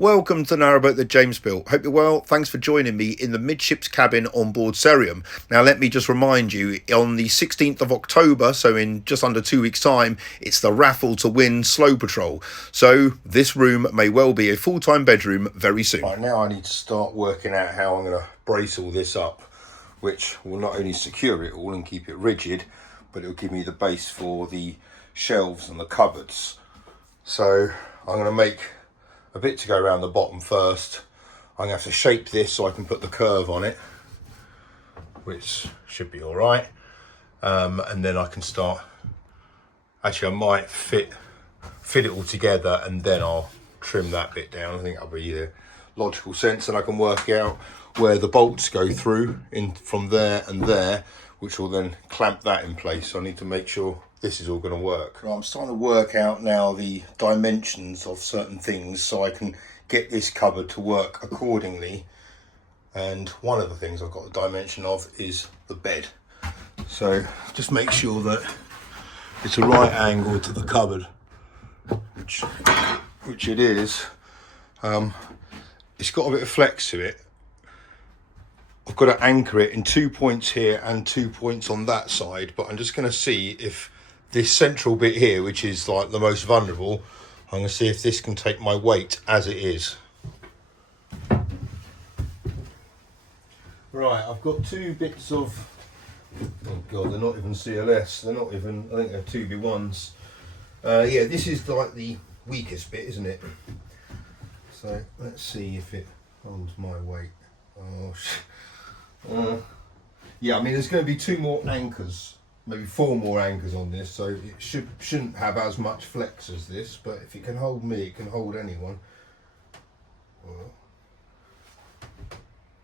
Welcome to Narrowboat that James built. Hope you're well. Thanks for joining me in the midships cabin on board Serium. Now let me just remind you, on the 16th of October, so in just under 2 weeks time, it's the Raffle to win slow patrol. So this room may well be a full-time bedroom very soon. Right, now I need to start working out how I'm going to brace all this up, which will not only secure it all and keep it rigid, but it'll give me the base for the shelves and the cupboards. So I'm going to make a bit to go around the bottom first. I'm going to have to shape this so I can put the curve on it, which should be all right. And then I can start, actually I might fit it all together and then I'll trim that bit down. I think that'll be the logical sense, and I can work out where the bolts go through in from there and there, which will then clamp that in place. So I need to make sure this is all going to work. Right, I'm starting to work out now the dimensions of certain things so I can get this cupboard to work accordingly. And one of the things I've got a dimension of is the bed. So just make sure that it's a right angle to the cupboard, which it is. It's got a bit of flex to it. I've got to anchor it in 2 points here and 2 points on that side, but I'm just going to see if this central bit here, which is like the most vulnerable, I'm going to see if this can take my weight as it is. Right, I've got two bits of, oh god, they're not even CLS, they're not even, I think they're 2B1s. Yeah, this is like the weakest bit, isn't it? So let's see if it holds my weight. Oh, yeah, I mean there's going to be 2 more anchors, maybe 4 more anchors on this, so it shouldn't have as much flex as this, but if it can hold me, it can hold anyone. Well,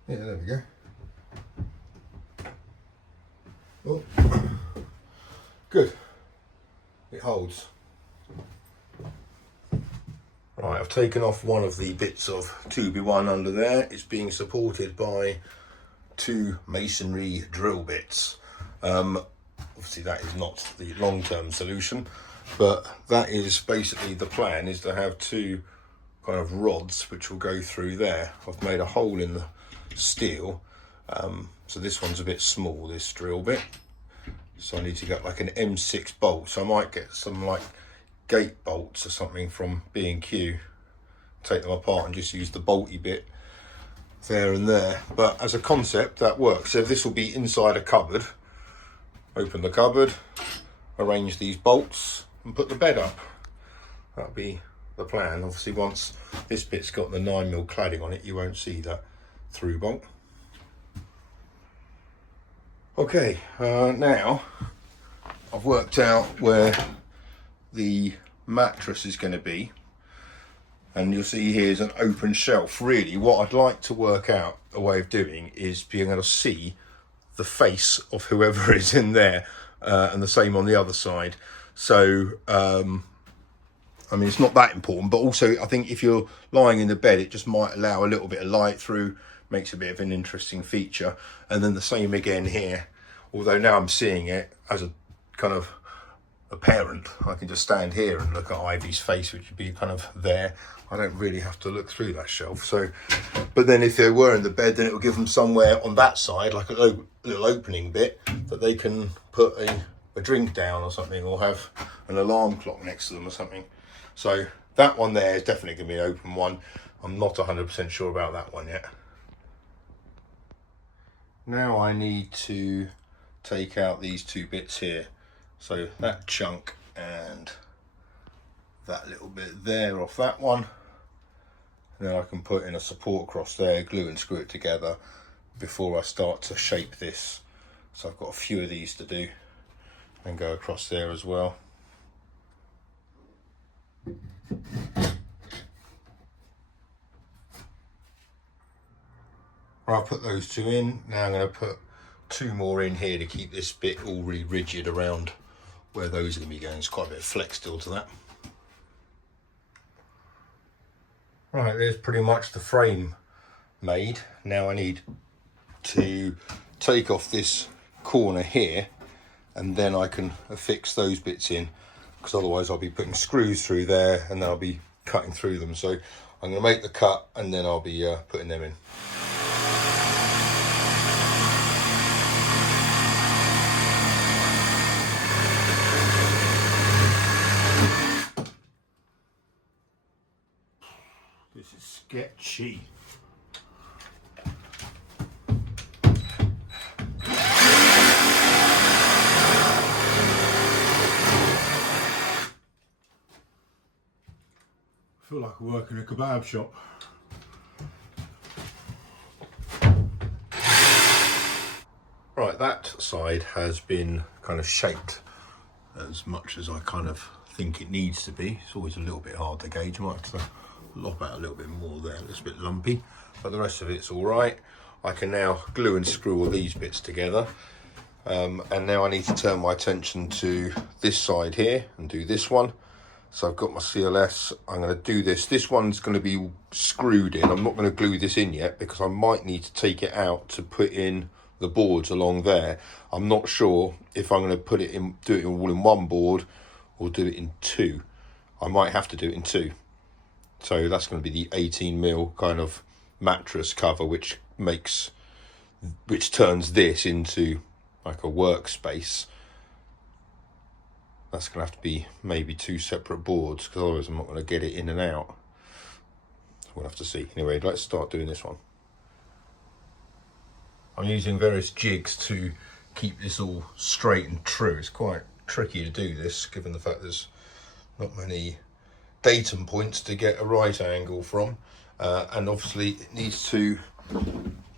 yeah, there we go. Oh, good, it holds. Right, I've taken off one of the bits of 2B1 under there. It's being supported by 2 masonry drill bits. Obviously that is not the long-term solution, but that is basically the plan, is to have 2 kind of rods which will go through there. I've made a hole in the steel, so this one's a bit small, this drill bit, so I need to get like an M6 bolt. So I might get some like gate bolts or something from B&Q, take them apart and just use the bolty bit there and there. But as a concept that works. So this will be inside a cupboard. Open the cupboard, arrange these bolts and put the bed up. That'll be the plan. Obviously once this bit's got the 9mm cladding on it, you won't see that through bolt. Okay, now I've worked out where the mattress is going to be, and you'll see here's an open shelf. Really what I'd like to work out a way of doing is being able to see the face of whoever is in there, and the same on the other side. So I mean it's not that important, but also I think if you're lying in the bed it just might allow a little bit of light through, makes a bit of an interesting feature. And then the same again here, although now I'm seeing it as a kind of a parent, I can just stand here and look at Ivy's face, which would be kind of there. I don't really have to look through that shelf. So, but then if they were in the bed, then it will give them somewhere on that side, like a little opening bit that they can put a drink down or something, or have an alarm clock next to them or something. So that one there is definitely going to be an open one. I'm not 100% sure about that one yet. Now I need to take out these 2 bits here. So that chunk and that little bit there off that one. And then I can put in a support across there, glue and screw it together before I start to shape this. So I've got a few of these to do and go across there as well. Right, I'll put those 2 in. Now I'm going to put 2 more in here to keep this bit all really rigid around where those are going to be going. There's quite a bit of flex still to that. Right, there's pretty much the frame made. Now I need to take off this corner here, and then I can affix those bits in, because otherwise I'll be putting screws through there and then I'll be cutting through them. So I'm I'm going to make the cut and then I'll be putting them in. This is sketchy. I feel like I work in a kebab shop. Right, that side has been kind of shaped as much as I kind of think it needs to be. It's always a little bit hard to gauge. I might have to lop out a little bit more there. It's a bit lumpy, but the rest of it's all right. I can now glue and screw all these bits together. And now I need to turn my attention to this side here and do this one. So I've got my CLS, I'm going to do this. This one's going to be screwed in. I'm not going to glue this in yet because I might need to take it out to put in the boards along there. I'm not sure if I'm going to put it in, do it all in one board or do it in two. I might have to do it in two. So that's going to be the 18mm kind of mattress cover, which turns this into like a workspace. That's going to have to be maybe two separate boards because otherwise I'm not going to get it in and out. We'll have to see. Anyway, let's start doing this one. I'm using various jigs to keep this all straight and true. It's quite tricky to do this given the fact there's not many datum points to get a right angle from, and obviously it needs to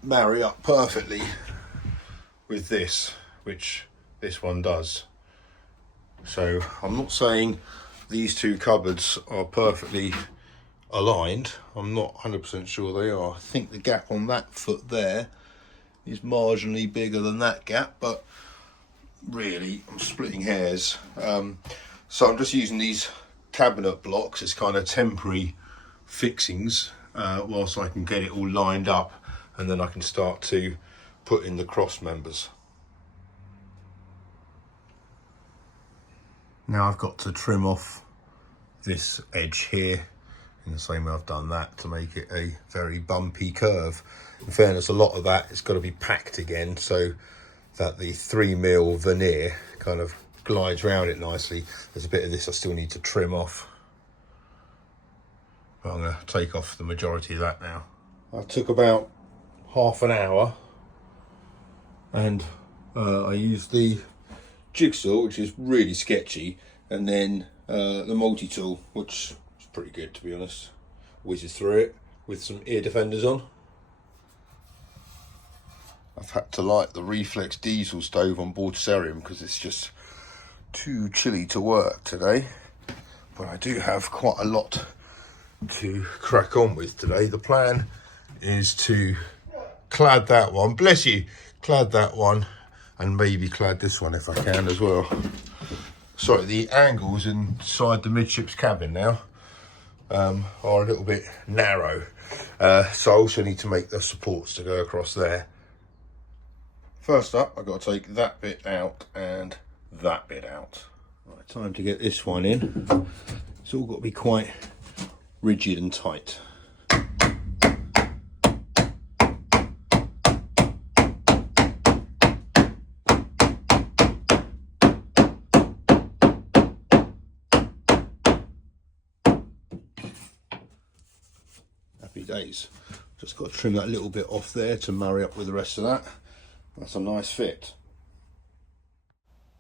marry up perfectly with this, which this one does. So I'm not saying these two cupboards are perfectly aligned. I'm not 100% sure they are. I think the gap on that foot there is marginally bigger than that gap, but really I'm splitting hairs. So I'm just using these cabinet blocks as kind of temporary fixings whilst I can get it all lined up, and then I can start to put in the cross members. Now I've got to trim off this edge here in the same way I've done that to make it a very bumpy curve. In fairness, a lot of that has got to be packed again so that the 3mm veneer kind of glides around it nicely. There's a bit of this I still need to trim off, but I'm going to take off the majority of that now. I took about half an hour and I used the jigsaw, which is really sketchy, and then the multi-tool, which is pretty good to be honest. Whizzes through it with some ear defenders on. I've had to light the reflex diesel stove on board Cerium because it's just too chilly to work today, but I do have quite a lot to crack on with today. The plan is to clad that one, bless you, clad that one, and maybe clad this one if I can as well. Sorry, the angles inside the midships cabin now are a little bit narrow, so I also need to make the supports to go across there. First up, I've got to take that bit out and that bit out. Right, time to get this one in. It's all got to be quite rigid and tight. Happy days. Just got to trim that little bit off there to marry up with the rest of that. That's a nice fit.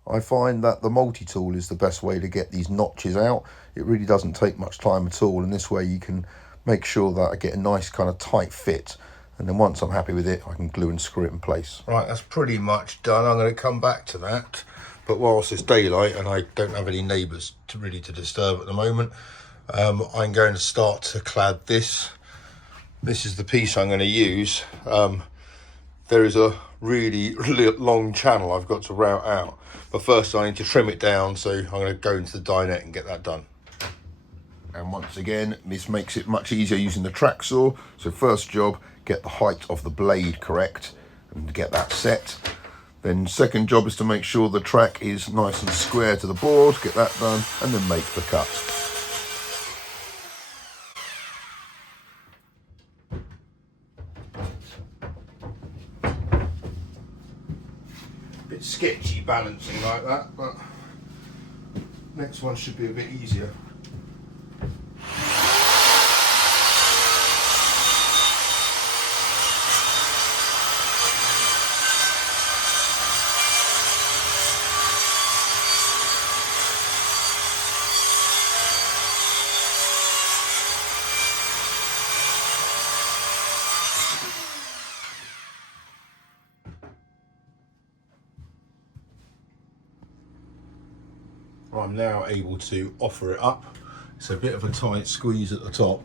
I find that the multi-tool is the best way to get these notches out. It really doesn't take much time at all, and this way you can make sure that I get a nice kind of tight fit, and then once I'm happy with it I can glue and screw it in place. Right, that's pretty much done. I'm going to come back to that, but whilst it's daylight and I don't have any neighbours to disturb at the moment, I'm going to start to clad this. This is the piece I'm going to use. There is a really long channel I've got to route out, but first I need to trim it down, so I'm going to go into the dinette and get that done. And once again, this makes it much easier using the track saw. So first job, get the height of the blade correct and get that set. Then second job is to make sure the track is nice and square to the board, get that done, and then make the cut. bit sketchy balancing like that, but next one should be a bit easier. I'm now able to offer it up. It's a bit of a tight squeeze at the top,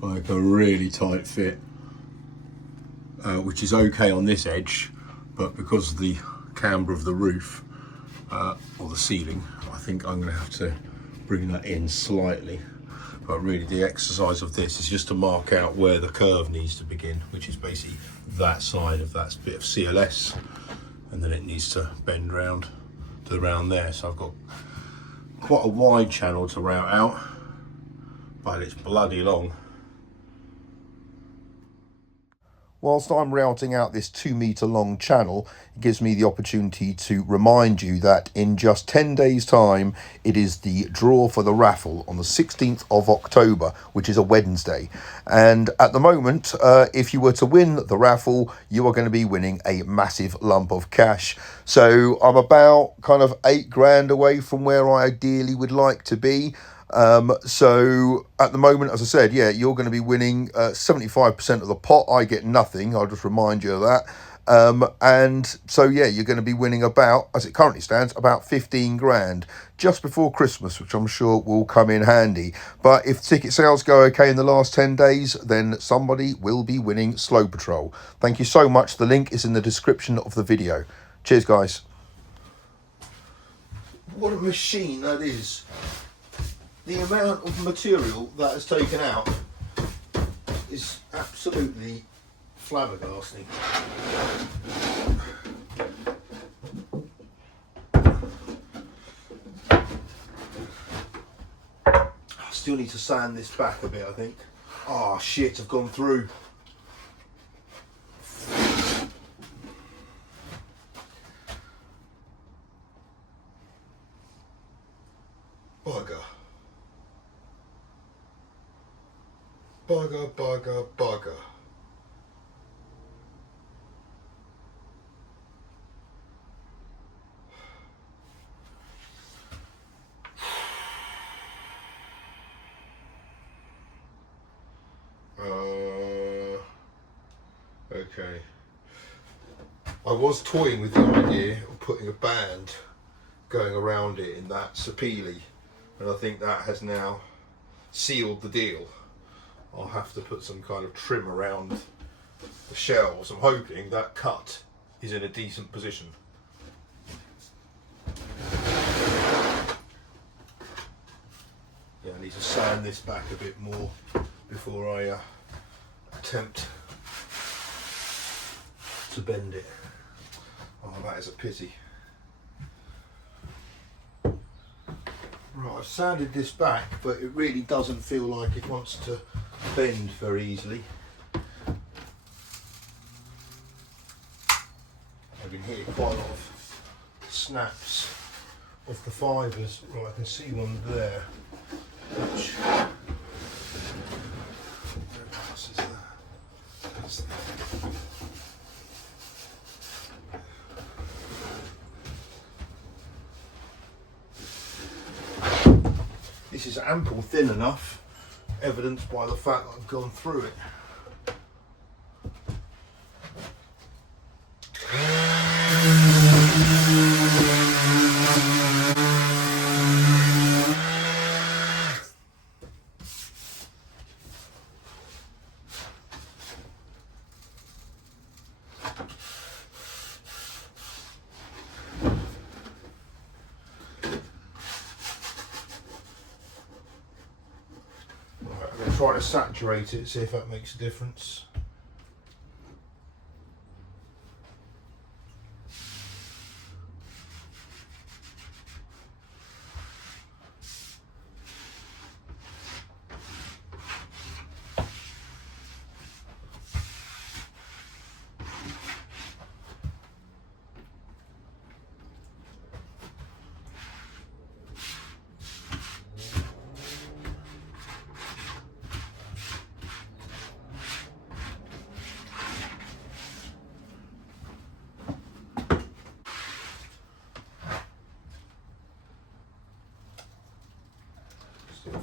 like a really tight fit, which is okay on this edge, but because of the camber of the roof or the ceiling, I think I'm going to have to bring that in slightly. But really the exercise of this is just to mark out where the curve needs to begin, which is basically that side of that bit of CLS, and then it needs to bend round to around there. So I've got quite a wide channel to route out, but it's bloody long. Whilst I'm routing out this 2 metre long channel, it gives me the opportunity to remind you that in just 10 days time, it is the draw for the raffle on the 16th of October, which is a Wednesday. And at the moment, if you were to win the raffle, you are going to be winning a massive lump of cash. So I'm about kind of 8 grand away from where I ideally would like to be. So at the moment, as I said, yeah, you're going to be winning 75% of the pot. I get nothing. I'll just remind you of that. And so, yeah, you're going to be winning about, as it currently stands, about 15 grand just before Christmas, which I'm sure will come in handy. But if ticket sales go okay in the last 10 days, then somebody will be winning Slow Patrol. Thank you so much. The link is in the description of the video. Cheers, guys. What a machine that is. The amount of material that is taken out is absolutely flabbergasting. I still need to sand this back a bit, I think. Oh shit, I've gone through. Bugger. Bugger, bugger, bugger. Okay. I was toying with the idea of putting a band going around it in that sapele, and I think that has now sealed the deal. I'll have to put some kind of trim around the shelves. I'm hoping that cut is in a decent position. Yeah, I need to sand this back a bit more before I attempt to bend it. Oh, that is a pity. Right, I've sanded this back, but it really doesn't feel like it wants to bend very easily. I can hear quite a lot of snaps off the fibres. Right, I can see one there. Which, whereabouts is that? That's there. This is ample thin enough, evidenced by the fact that I've gone through it. Try to saturate it, see if that makes a difference.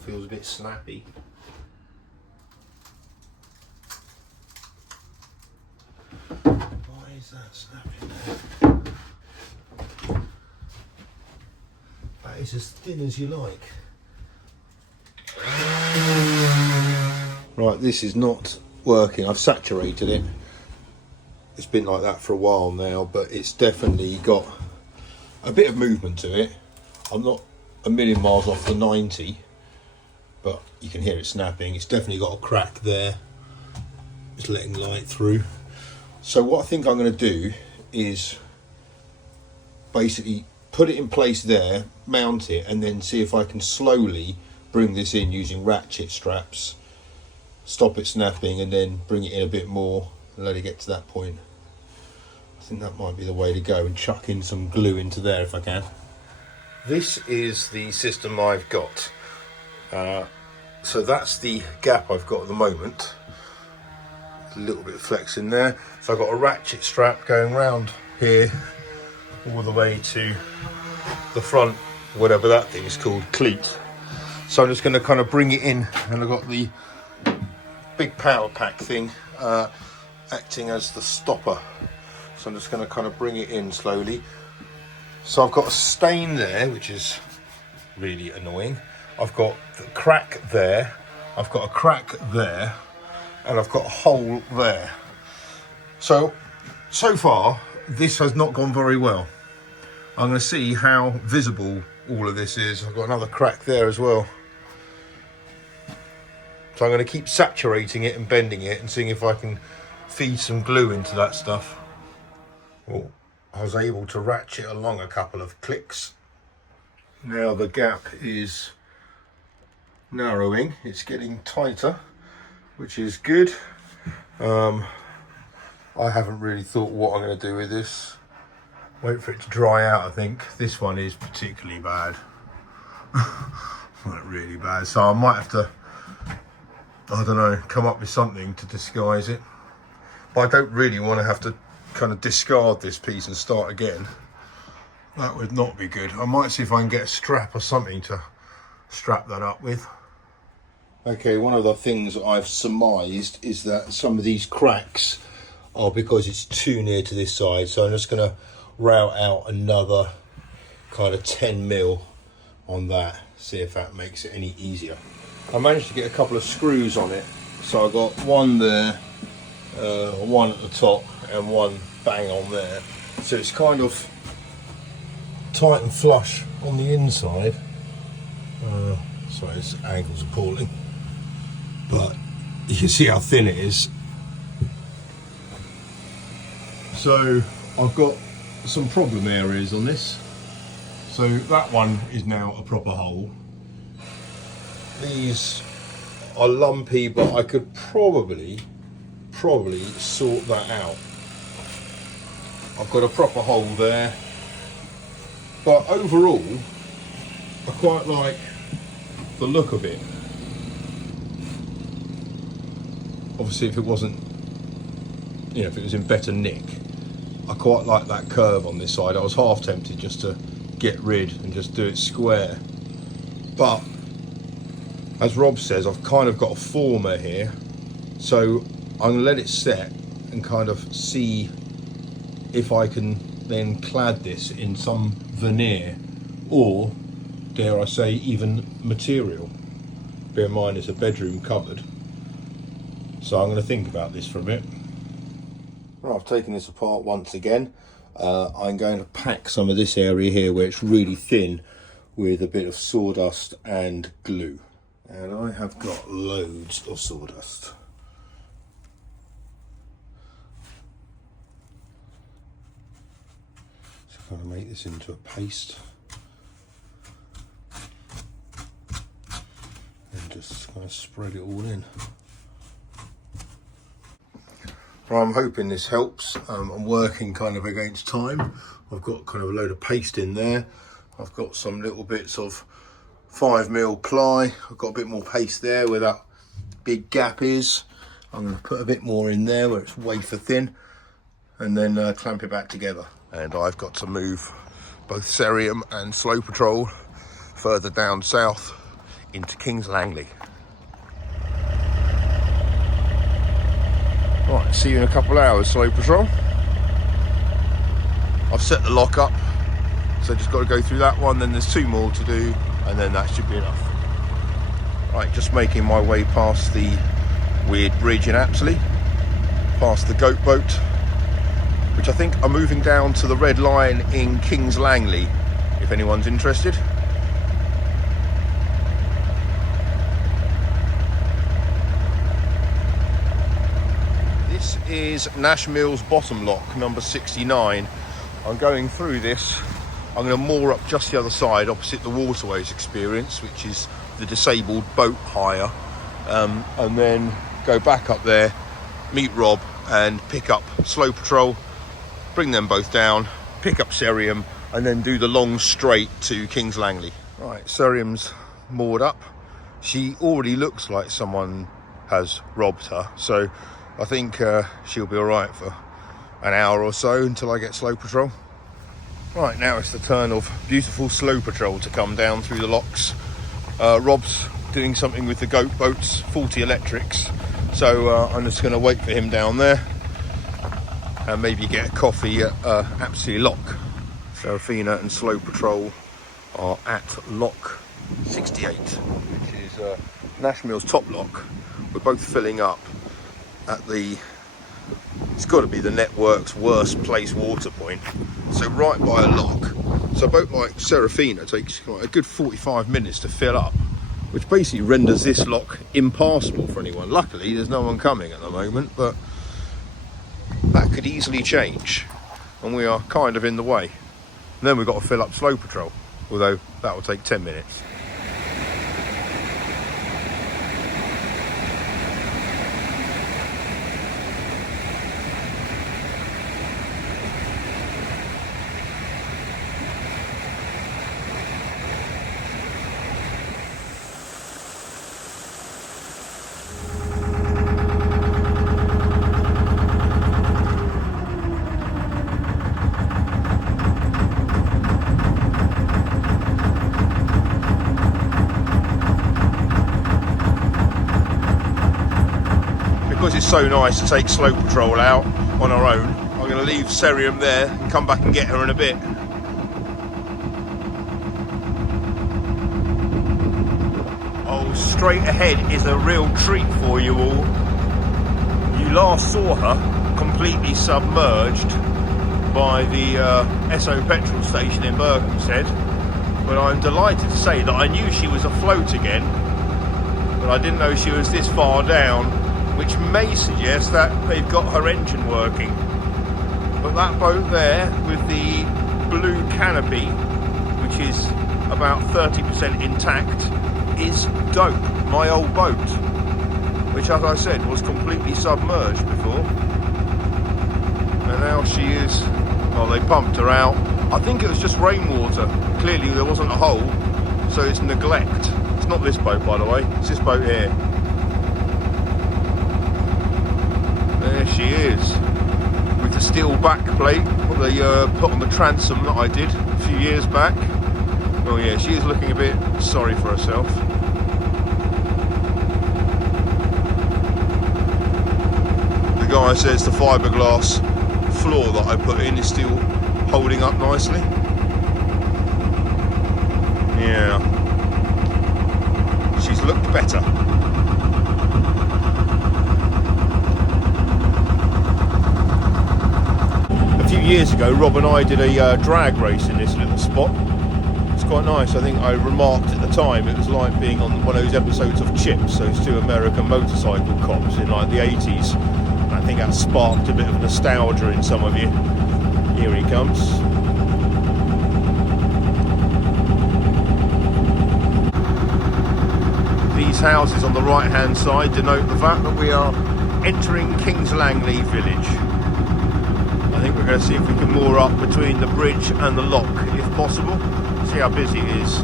feels a bit snappy. Why is that snapping there? That is as thin as you like. Right, this is not working. I've saturated it. It's been like that for a while now, but it's definitely got a bit of movement to it. I'm not a million miles off the 90, but you can hear it snapping. It's definitely got a crack there. It's letting light through. So what I think I'm going to do is basically put it in place there, mount it, and then see if I can slowly bring this in using ratchet straps, stop it snapping, and then bring it in a bit more and let it get to that point. I think that might be the way to go, and chuck in some glue into there if I can. This is the system I've got. So that's the gap I've got at the moment. A little bit of flex in there. So I've got a ratchet strap going round here all the way to the front, whatever that thing is called, cleat. So I'm just going to kind of bring it in, and I've got the big power pack thing acting as the stopper. So I'm just going to kind of bring it in slowly. So I've got a stain there, which is really annoying. I've got the crack there, I've got a crack there, and I've got a hole there. So far, this has not gone very well. I'm going to see how visible all of this is. I've got another crack there as well. So I'm going to keep saturating it and bending it and seeing if I can feed some glue into that stuff. Well, I was able to ratchet along a couple of clicks. Now the gap is narrowing, it's getting tighter, which is good. I haven't really thought what I'm going to do with this. Wait for it to dry out, I think. This one is particularly bad. Like really bad. So I might have to, I don't know, come up with something to disguise it. But I don't really want to have to kind of discard this piece and start again. That would not be good. I might see if I can get a strap or something to strap that up with. Okay, one of the things I've surmised is that some of these cracks are because it's too near to this side. So I'm just going to route out another kind of 10 mil on that, see if that makes it any easier. I managed to get a couple of screws on it. So I got one there, one at the top, and one bang on there. So it's kind of tight and flush on the inside. Sorry, this angle's appalling, but you can see how thin it is. So I've got some problem areas on this. So that one is now a proper hole. These are lumpy, but I could probably sort that out. I've got a proper hole there, but overall I quite like the look of it. Obviously if it wasn't, you know, if it was in better nick, I quite like that curve on this side. I was half tempted just to get rid and just do it square, but as Rob says, I've kind of got a former here, so I'm going to let it set and kind of see if I can then clad this in some veneer, or dare I say even material. Bear in mind it's a bedroom cupboard, so I'm going to think about this for a bit. Well, I've taken this apart once again. I'm going to pack some of this area here where it's really thin with a bit of sawdust and glue, and I have got loads of sawdust. Kind of make this into a paste and just kind of spread it all in. Well, I'm hoping this helps. I'm working kind of against time. I've got kind of a load of paste in there. I've got some little bits of 5mm ply. I've got a bit more paste there where that big gap is. I'm going to put a bit more in there where it's wafer thin, and then clamp it back together. And I've got to move both Cerium and Slow Patrol further down south into Kings Langley. Right, see you in a couple of hours, Slow Patrol. I've set the lock up, so just got to go through that one, then there's 2 more to do, and then that should be enough. Right, just making my way past the weird bridge in Apsley, past the goat boat, which I think are moving down to the Red Lion in Kings Langley, if anyone's interested. This is Nash Mills bottom lock, number 69. I'm going through this. I'm going to moor up just the other side, opposite the Waterways Experience, which is the disabled boat hire, and then go back up there, meet Rob, and pick up Slow Patrol, bring them both down, pick up Serium, and then do the long straight to Kings Langley. Right, Serium's moored up. She already looks like someone has robbed her, so I think she'll be all right for an hour or so until I get Slow Patrol. Right, now it's the turn of beautiful Slow Patrol to come down through the locks. Rob's doing something with the goat boats, 40 electrics, so I'm just going to wait for him down there and maybe get a coffee at Apsley Lock. Serafina and Slow Patrol are at lock 68, which is Nash Mills top lock. We're both filling up at the, it's got to be the network's worst place water point, so right by a lock. So a boat like Serafina takes like a good 45 minutes to fill up, which basically renders this lock impassable for anyone. Luckily there's no one coming at the moment, but that could easily change, and we are kind of in the way. And then we've got to fill up Slow Patrol, although that will take 10 minutes. Because it's so nice to take Slow Patrol out on our own, I'm going to leave Serium there and come back and get her in a bit. Oh, straight ahead is a real treat for you all. You last saw her completely submerged by the Esso petrol station in Berkhamsted, but I'm delighted to say that I knew she was afloat again, but I didn't know she was this far down, which may suggest that they've got her engine working. But that boat there with the blue canopy, which is about 30% intact, is dope. My old boat, which as I said was completely submerged before, and now she is, well, they pumped her out. I think it was just rainwater. Clearly there wasn't a hole, so it's neglect. It's not this boat, by the way, it's this boat here. There she is, with the steel back plate that they put on the transom that I did a few years back. Oh yeah, she is looking a bit sorry for herself. The guy says the fiberglass floor that I put in is still holding up nicely. Yeah, she's looked better. Years ago, Rob and I did a drag race in this little spot. It's quite nice. I think I remarked at the time it was like being on one of those episodes of Chips, those 2 American motorcycle cops in like the 80s. I think that sparked a bit of nostalgia in some of you. Here he comes. These houses on the right hand side denote the fact that we are entering Kings Langley village. I think we're going to see if we can moor up between the bridge and the lock, if possible. See how busy it is.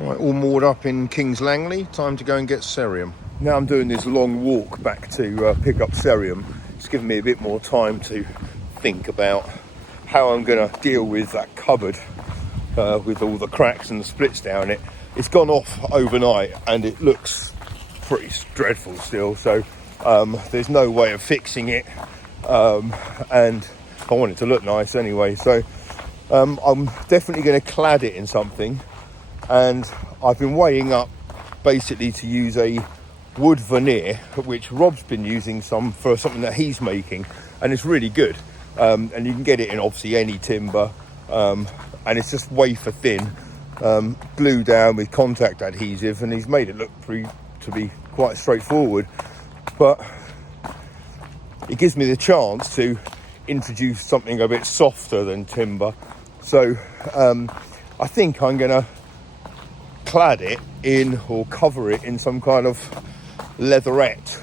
Right, all moored up in Kings Langley. Time to go and get Serium. Now I'm doing this long walk back to pick up Serium. It's given me a bit more time to think about how I'm going to deal with that cupboard with all the cracks and the splits down it. it's gone off overnight and it looks pretty dreadful still, so there's no way of fixing it, and I want it to look nice anyway, so I'm definitely going to clad it in something, and I've been weighing up basically to use a wood veneer, which Rob's been using some for something that he's making, and it's really good, and you can get it in obviously any timber, and it's just wafer thin, glued down with contact adhesive, and he's made it look to be quite straightforward, but it gives me the chance to introduce something a bit softer than timber. So I think I'm gonna clad it in, or cover it in, some kind of leatherette.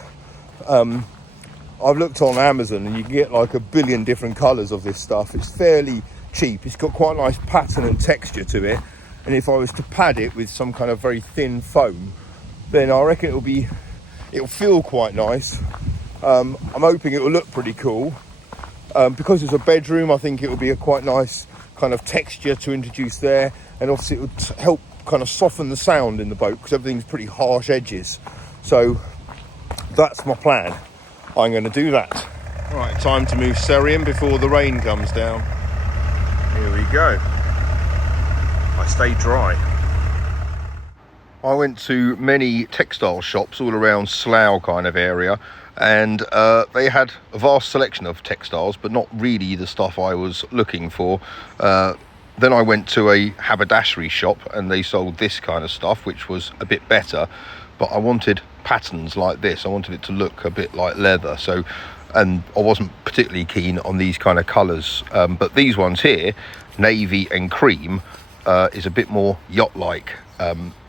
I've looked on Amazon and you can get like a billion different colours of this stuff. It's fairly cheap, it's got quite a nice pattern and texture to it, and if I was to pad it with some kind of very thin foam, then I reckon it'll feel quite nice. I'm hoping it will look pretty cool. Because it's a bedroom, I think it will be a quite nice kind of texture to introduce there, and obviously it would help kind of soften the sound in the boat because everything's pretty harsh edges. So that's my plan. I'm going to do that. Right, time to move Serium before the rain comes down. Here we go. I stay dry. I went to many textile shops all around Slough kind of area, and they had a vast selection of textiles, but not really the stuff I was looking for. Then I went to a haberdashery shop and they sold this kind of stuff, which was a bit better, but I wanted patterns like this. I wanted it to look a bit like leather, so, and I wasn't particularly keen on these kind of colours, but these ones here, navy and cream, is a bit more yacht-like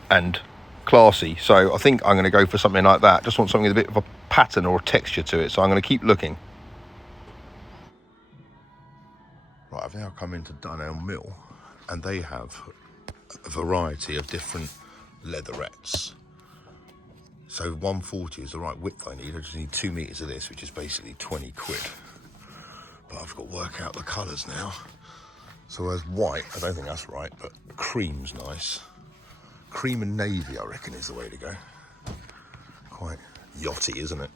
and classy, so I think I'm going to go for something like that. Just want something with a bit of a pattern or a texture to it, so I'm going to keep looking. Right, I've now come into Dunelm Mill and they have a variety of different leatherettes. So 140 is the right width I need. I just need 2 meters of this, which is basically 20 quid. But I've got to work out the colours now. So as white, I don't think that's right, but cream's nice. Cream and navy, I reckon, is the way to go. Quite yachty, isn't it?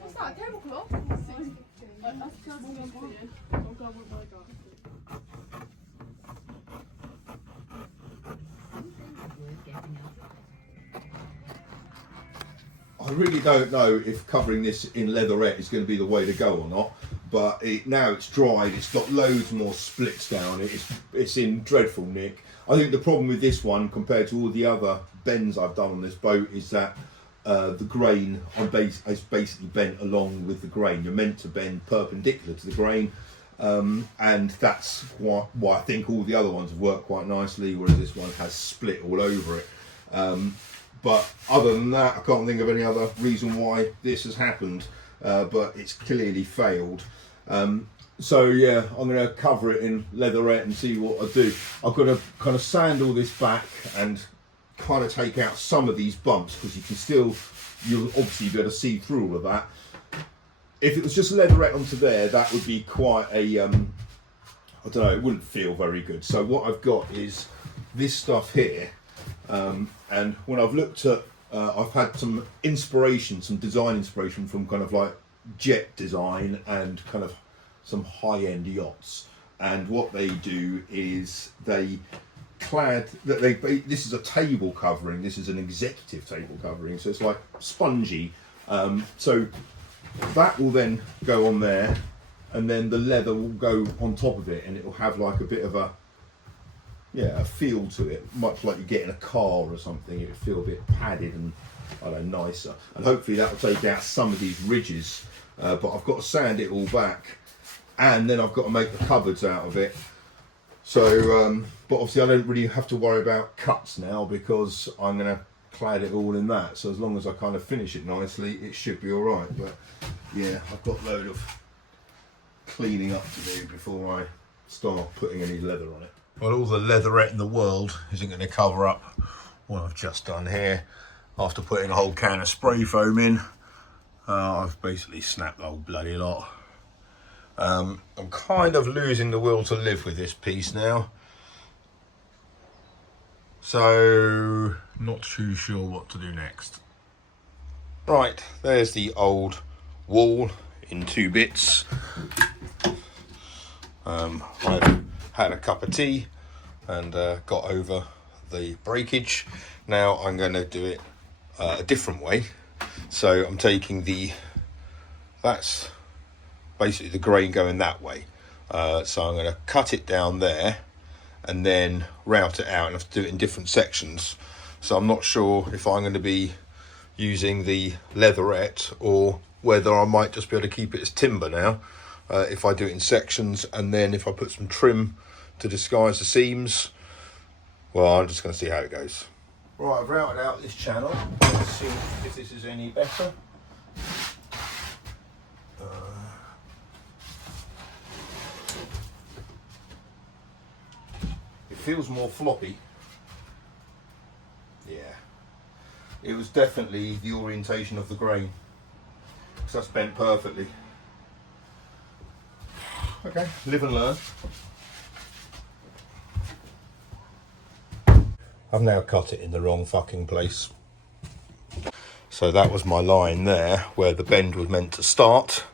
What's that, a tablecloth? I really don't know if covering this in leatherette is going to be the way to go or not, but now it's dried, it's got loads more splits down, it's in dreadful nick. I think the problem with this one compared to all the other bends I've done on this boat is that the grain is basically bent along with the grain. You're meant to bend perpendicular to the grain, and that's why I think all the other ones have worked quite nicely, whereas this one has split all over it. But other than that, I can't think of any other reason why this has happened, but it's clearly failed. So yeah, I'm going to cover it in leatherette and see what I do. I've got to kind of sand all this back and kind of take out some of these bumps, because you'll obviously be able to see through all of that. If it was just leatherette onto there, that would be quite a, I don't know, it wouldn't feel very good. So what I've got is this stuff here, and when I've looked at, I've had some inspiration, some design inspiration from kind of like jet design and kind of some high-end yachts, and what they do is they this is a table covering, this is an executive table covering, so it's like spongy, so that will then go on there, and then the leather will go on top of it, and it will have like a bit of a feel to it, much like you get in a car or something. It'll feel a bit padded and, I don't know, nicer, and hopefully that will take out some of these ridges, but I've got to sand it all back, and then I've got to make the cupboards out of it. So but obviously I don't really have to worry about cuts now, because I'm going to clad it all in that, so as long as I kind of finish it nicely, it should be alright. But yeah, I've got a load of cleaning up to do before I start putting any leather on it. Well, all the leatherette in the world isn't going to cover up what I've just done here. After putting a whole can of spray foam in, I've basically snapped the whole bloody lot. I'm kind of losing the will to live with this piece now. So not too sure what to do next. Right, there's the old wall in 2 bits. I've had a cup of tea and got over the breakage. Now I'm going to do it a different way. So I'm taking that's basically the grain going that way. So I'm going to cut it down there and then route it out, and I have to do it in different sections. So I'm not sure if I'm going to be using the leatherette or whether I might just be able to keep it as timber now. If I do it in sections, and then if I put some trim to disguise the seams, well, I'm just going to see how it goes. Right, I've routed out this channel. Let's see if this is any better. It feels more floppy. Yeah. It was definitely the orientation of the grain, because that's bent perfectly. Okay, live and learn. I've now cut it in the wrong fucking place. So that was my line there, where the bend was meant to start,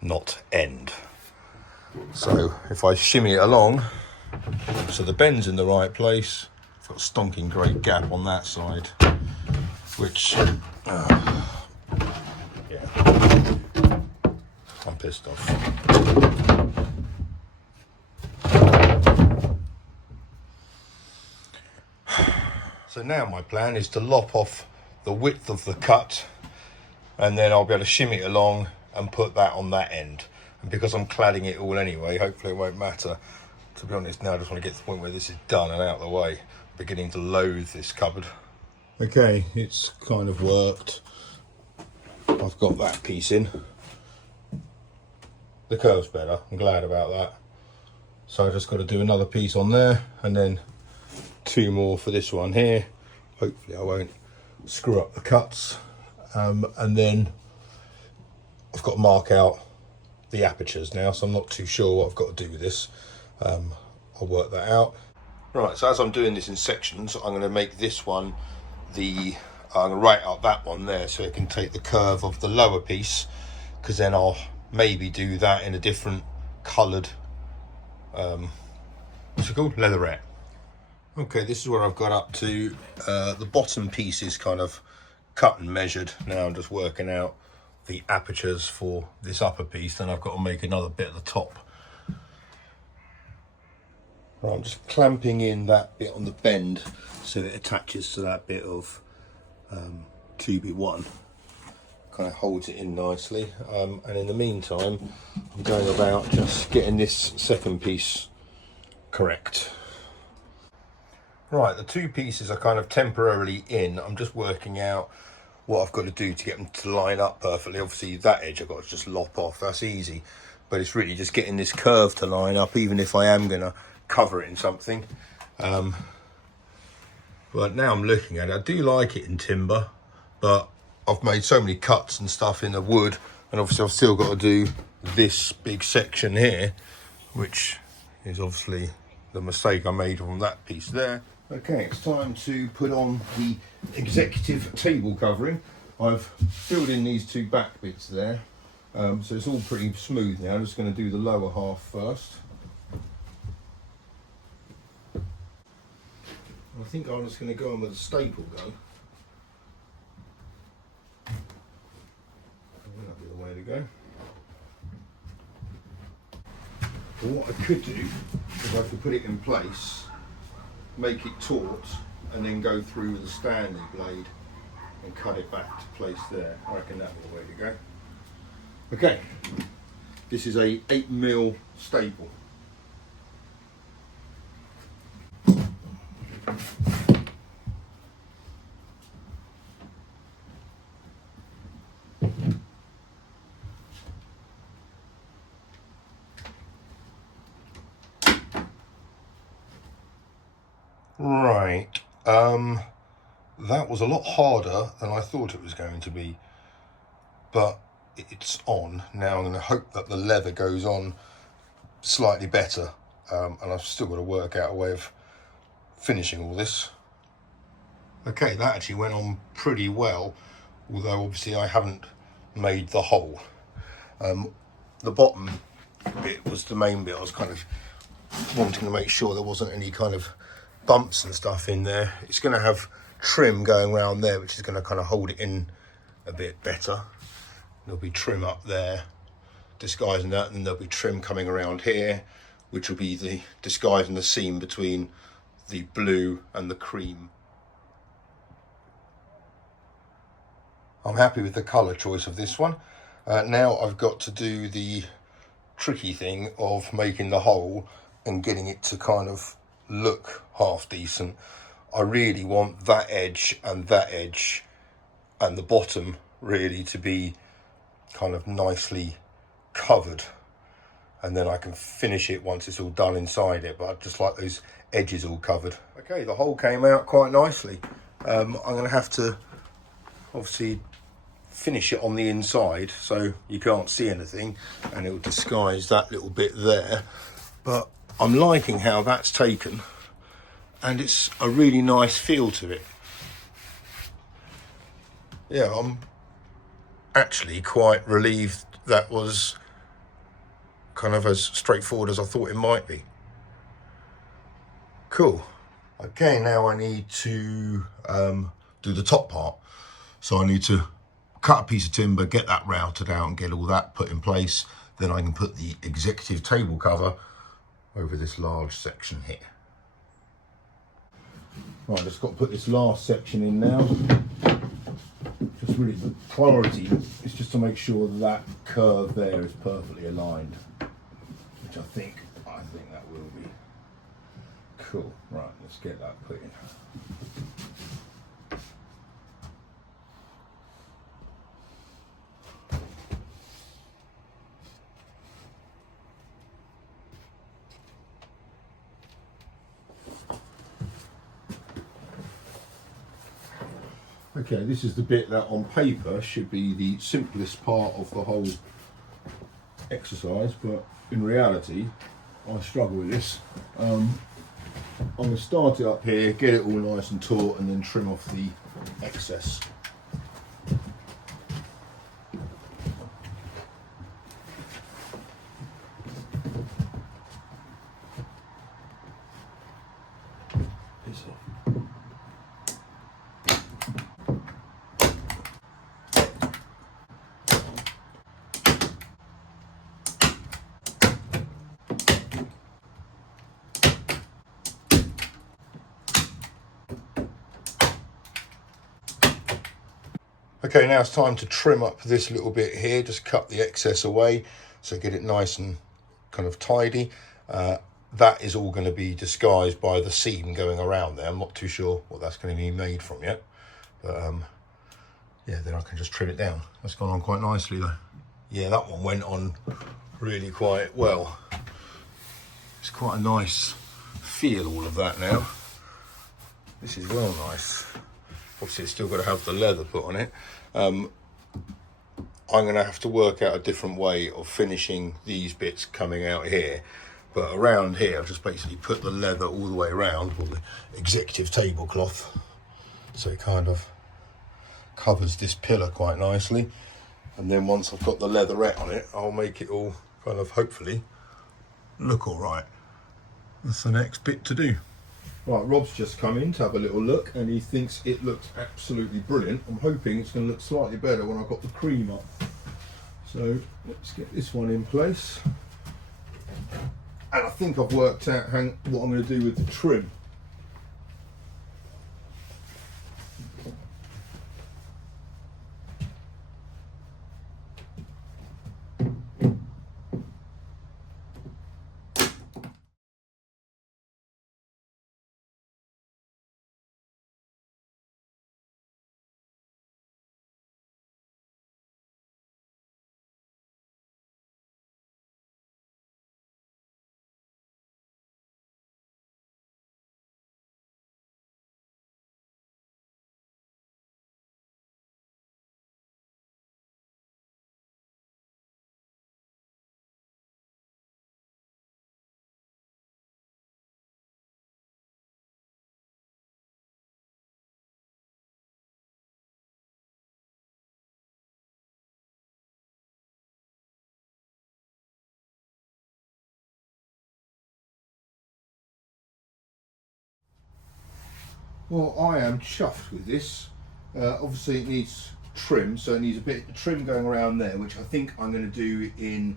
not end. So if I shimmy it along, so the bend's in the right place, I've got a stonking great gap on that side, which, yeah, I'm pissed off. So now my plan is to lop off the width of the cut, and then I'll be able to shimmy it along and put that on that end. And because I'm cladding it all anyway, hopefully it won't matter. To be honest, now I just want to get to the point where this is done and out of the way. I'm beginning to loathe this cupboard. Okay, it's kind of worked. I've got that piece in. The curve's better, I'm glad about that. So I just got to do another piece on there, and then 2 more for this one here. Hopefully I won't screw up the cuts. And then I've got to mark out the apertures now, so I'm not too sure what I've got to do with this. I'll work that out. Right, so as I'm doing this in sections, I'm going to make this one I'm going to write out that one there so it can take the curve of the lower piece, because then I'll maybe do that in a different coloured, what's it called? Leatherette. Okay, this is where I've got up to. The bottom piece is kind of cut and measured. Now I'm just working out the apertures for this upper piece. Then I've got to make another bit at the top. Right, I'm just clamping in that bit on the bend so it attaches to that bit of 2B1. Kind of holds it in nicely. And in the meantime, I'm going about just getting this second piece correct. Right, the 2 pieces are kind of temporarily in. I'm just working out what I've got to do to get them to line up perfectly. Obviously that edge I've got to just lop off, that's easy. But it's really just getting this curve to line up, even if I am going to cover it in something. But now I'm looking at it, I do like it in timber, but I've made so many cuts and stuff in the wood, and obviously I've still got to do this big section here, which is obviously the mistake I made from that piece there. Okay, it's time to put on the executive table covering. I've filled in these 2 back bits there, so it's all pretty smooth now. I'm just going to do the lower half first. I think I'm just going to go on with a staple gun. That'll be the way to go. But what I could do is I could put it in place, make it taut, and then go through with a Stanley blade and cut it back to place there. I reckon that'll be the way to go. Okay, this is a 8mm staple. Right, that was a lot harder than I thought it was going to be, but it's on. Now I'm going to hope that the leather goes on slightly better, and I've still got to work out a way of finishing all this. Okay, that actually went on pretty well, although obviously I haven't made the hole. The bottom bit was the main bit. I was kind of wanting to make sure there wasn't any kind of bumps and stuff in there. It's going to have trim going around there, which is going to kind of hold it in a bit better. There'll be trim up there disguising that, and there'll be trim coming around here, which will be the disguising the seam between the blue and the cream. I'm happy with the colour choice of this one. Now I've got to do the tricky thing of making the hole and getting it to kind of look half decent. I really want that edge and the bottom really to be kind of nicely covered, and then I can finish it once it's all done inside it, but I just like those edges all covered. Okay, the hole came out quite nicely. I'm going to have to obviously finish it on the inside so you can't see anything, and it will disguise that little bit there, but I'm liking how that's taken, and it's a really nice feel to it. Yeah, I'm actually quite relieved that was kind of as straightforward as I thought it might be. Cool. Okay, now I need to do the top part. So I need to cut a piece of timber, get that routed out and get all that put in place. Then I can put the executive table cover over this large section here. Right, just got to put this last section in now. Just really the priority is just to make sure that curve there is perfectly aligned, which I think that will be. Cool. Right, let's get that put in. Okay, this is the bit that on paper should be the simplest part of the whole exercise, but in reality I struggle with this. I'm going to start it up here, get it all nice and taut, and then trim off the excess. Piss off. Okay, now it's time to trim up this little bit here, just cut the excess away, so get it nice and kind of tidy. That is all going to be disguised by the seam going around there. I'm not too sure what that's going to be made from yet, but yeah, then I can just trim it down. That's gone on quite nicely though. Yeah, that one went on really quite well. It's quite a nice feel, all of that now. This is well nice. Obviously it's still got to have the leather put on it. I'm going to have to work out a different way of finishing these bits coming out here, but around here I've just basically put the leather all the way around, or the executive tablecloth, so it kind of covers this pillar quite nicely, and then once I've got the leatherette on it, I'll make it all kind of hopefully look all right. That's the next bit to do. Right, Rob's just come in to have a little look, and he thinks it looks absolutely brilliant. I'm hoping it's going to look slightly better when I've got the cream up. So let's get this one in place. And I think I've worked out what I'm going to do with the trim. Well, I am chuffed with this. Obviously it needs trim, so it needs a bit of trim going around there, which I think I'm going to do in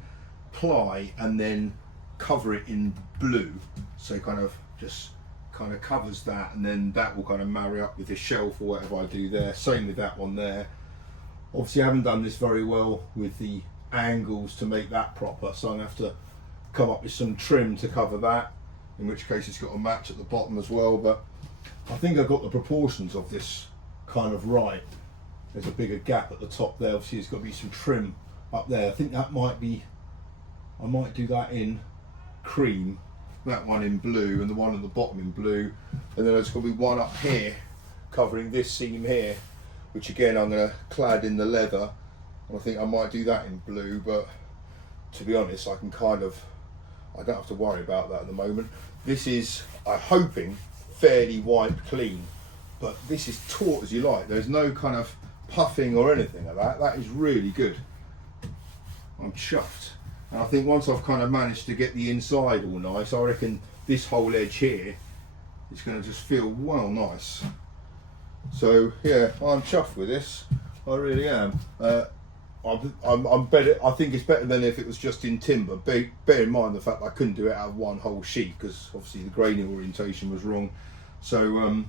ply and then cover it in blue, so kind of just kind of covers that, and then that will kind of marry up with the shelf or whatever I do there. Same with that one there. Obviously I haven't done this very well with the angles to make that proper, so I'm going to have to come up with some trim to cover that, in which case it's got a match at the bottom as well. But I think I've got the proportions of this kind of right. There's a bigger gap at the top there, obviously there's got to be some trim up there. I think that might be, I might do that in cream, that one in blue and the one at the bottom in blue, and then there's going to be one up here covering this seam here, which again I'm going to clad in the leather, and I think I might do that in blue. But to be honest, I don't have to worry about that at the moment. This is, I'm hoping, fairly wiped clean, but this is taut as you like. There's no kind of puffing or anything like that. That is really good. I'm chuffed. And I think once I've kind of managed to get the inside all nice, I reckon this whole edge here is going to just feel well nice. So yeah, I'm chuffed with this. I really am. I'm better. I think it's better than if it was just in timber. Bear in mind the fact that I couldn't do it out of one whole sheet because obviously the graining orientation was wrong. So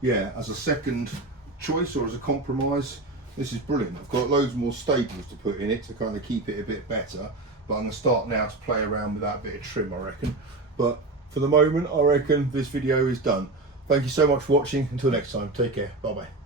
yeah, as a second choice or as a compromise, this is brilliant. I've got loads more staples to put in it to kind of keep it a bit better, but I'm going to start now to play around with that bit of trim, I reckon. But for the moment, I reckon this video is done. Thank you so much for watching. Until next time, take care. Bye bye.